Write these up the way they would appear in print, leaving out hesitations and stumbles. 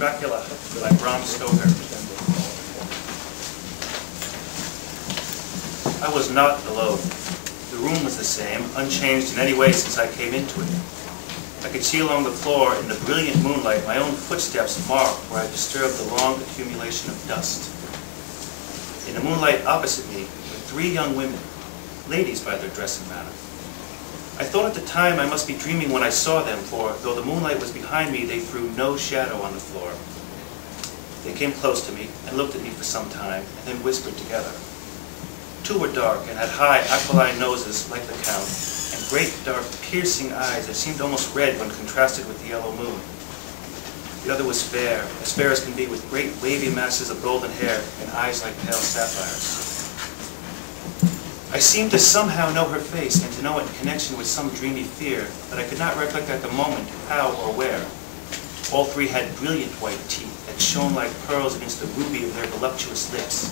Dracula by Bram Stoker. I was not alone. The room was the same, unchanged in any way since I came into it. I could see along the floor in the brilliant moonlight my own footsteps marked where I disturbed the long accumulation of dust. In the moonlight opposite me were 3 young women, ladies by their dress and manner. I thought at the time I must be dreaming when I saw them, for though the moonlight was behind me, they threw no shadow on the floor. They came close to me and looked at me for some time, and then whispered together. 2 were dark and had high aquiline noses like the Count, and great dark piercing eyes that seemed almost red when contrasted with the yellow moon. The other was fair as can be, with great wavy masses of golden hair and eyes like pale sapphires. I seemed to somehow know her face and to know it in connection with some dreamy fear, but I could not recollect at the moment how or where. All 3 had brilliant white teeth that shone like pearls against the ruby of their voluptuous lips.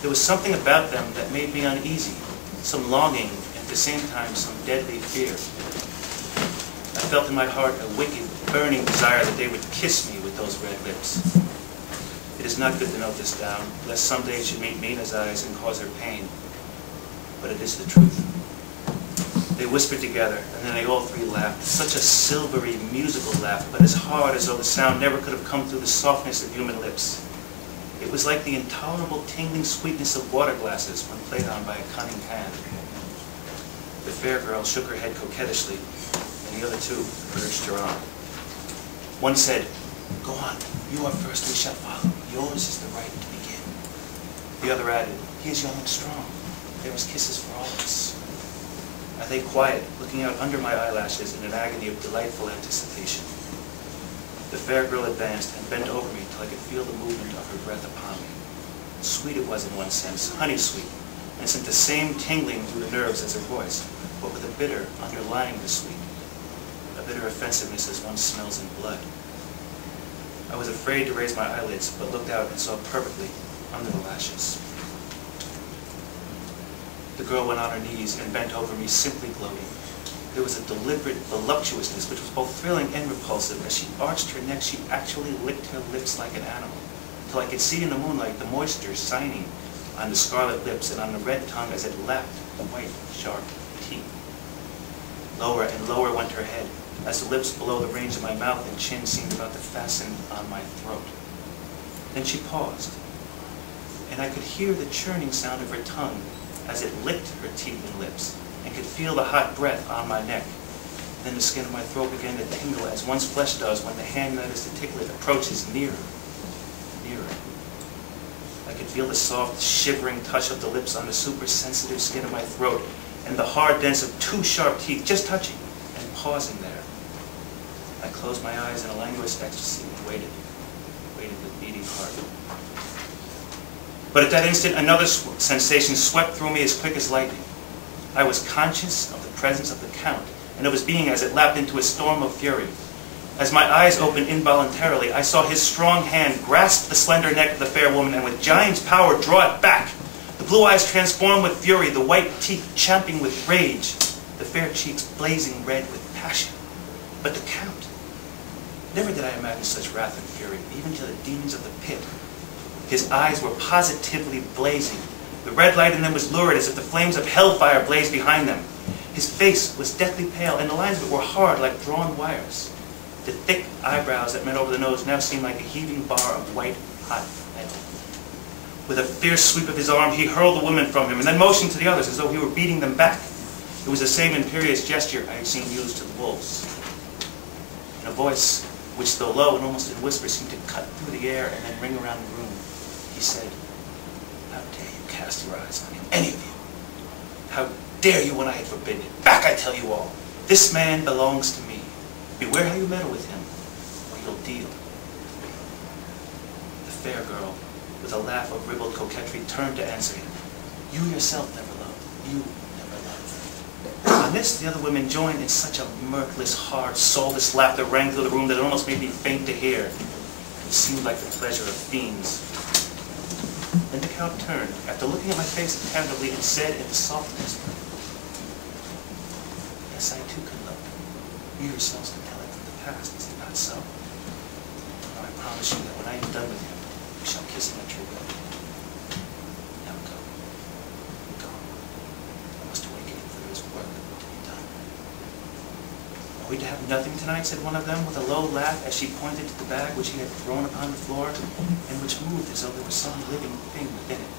There was something about them that made me uneasy, some longing and at the same time some deadly fear. I felt in my heart a wicked, burning desire that they would kiss me with those red lips. It is not good to note this down, lest someday it should meet Mina's eyes and cause her pain. But it is the truth. They whispered together, and then they all 3 laughed. Such a silvery, musical laugh, but as hard as though the sound never could have come through the softness of human lips. It was like the intolerable tingling sweetness of water glasses when played on by a cunning hand. The fair girl shook her head coquettishly, and the other 2 urged her on. One said, "Go on, you are first, we shall follow. Yours is the right to begin." The other added, "He is young and strong. There was kisses for all of us." I lay quiet, looking out under my eyelashes in an agony of delightful anticipation. The fair girl advanced and bent over me till I could feel the movement of her breath upon me. Sweet it was in one sense, honey-sweet, and sent the same tingling through the nerves as her voice, but with a bitter underlying the sweet, a bitter offensiveness as one smells in blood. I was afraid to raise my eyelids, but looked out and saw perfectly under the lashes. The girl went on her knees and bent over me, simply gloating. There was a deliberate voluptuousness which was both thrilling and repulsive. As she arched her neck, she actually licked her lips like an animal, till I could see in the moonlight the moisture shining on the scarlet lips and on the red tongue as it lapped the white, sharp teeth. Lower and lower went her head, as the lips below the range of my mouth and chin seemed about to fasten on my throat. Then she paused, and I could hear the churning sound of her tongue as it licked her teeth and lips, and could feel the hot breath on my neck. Then the skin of my throat began to tingle as one's flesh does when the hand that is to tickle it approaches nearer, nearer. I could feel the soft, shivering touch of the lips on the super-sensitive skin of my throat, and the hard dents of 2 sharp teeth just touching and pausing there. I closed my eyes in a languorous ecstasy and waited with beating heart. But at that instant, another sensation swept through me as quick as lightning. I was conscious of the presence of the Count, and of his being as it lapped into a storm of fury. As my eyes opened involuntarily, I saw his strong hand grasp the slender neck of the fair woman, and with giant's power draw it back. The blue eyes transformed with fury, the white teeth champing with rage, the fair cheeks blazing red with passion. But the Count, never did I imagine such wrath and fury, even to the demons of the pit. His eyes were positively blazing. The red light in them was lurid, as if the flames of hellfire blazed behind them. His face was deathly pale, and the lines of it were hard like drawn wires. The thick eyebrows that met over the nose now seemed like a heaving bar of white, hot metal. With a fierce sweep of his arm, he hurled the woman from him, and then motioned to the others as though he were beating them back. It was the same imperious gesture I had seen used to the wolves. In a voice which, though low and almost in whisper, seemed to cut through the air and then ring around the room, he said, "How dare you cast your eyes on him, any of you? How dare you when I had forbidden it? Back, I tell you all. This man belongs to me. Beware how you meddle with him, or you'll deal." The fair girl, with a laugh of ribald coquetry, turned to answer him. "You yourself never loved. You never loved." On this, the other women joined in such a mirthless, hard, soulless laugh that rang through the room that it almost made me faint to hear. It seemed like the pleasure of fiends. Then the Count turned, after looking at my face attentively, and said in a soft whisper, "Yes, I too can love. You yourselves can tell it from the past, is it not so? No, I promise you that when I am done with him, we shall kiss him at your will. Now go. Go. I must awaken him, for there is work to be done. Are we to have nothing tonight? Said one of them, with a low laugh, as she pointed to the bag which he had thrown upon the floor, and which moved as though there was some living thing within it.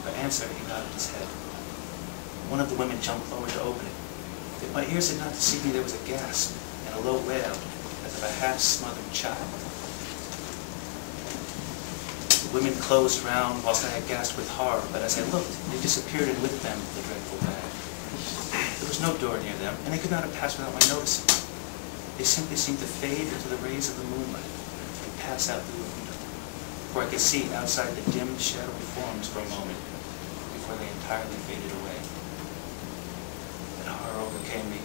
For answer, he nodded his head. One of the women jumped forward to open it. If my ears had not deceived me, there was a gasp and a low wail, as of a half-smothered child. The women closed round whilst I had gasped with horror, but as I looked, they disappeared, and with them the dreadful bag. There was no door near them, and they could not have passed without my noticing. They simply seemed to fade into the rays of the moonlight and pass out through the window, for I could see outside the dim, shadowy forms for a moment before they entirely faded away. And horror overcame me.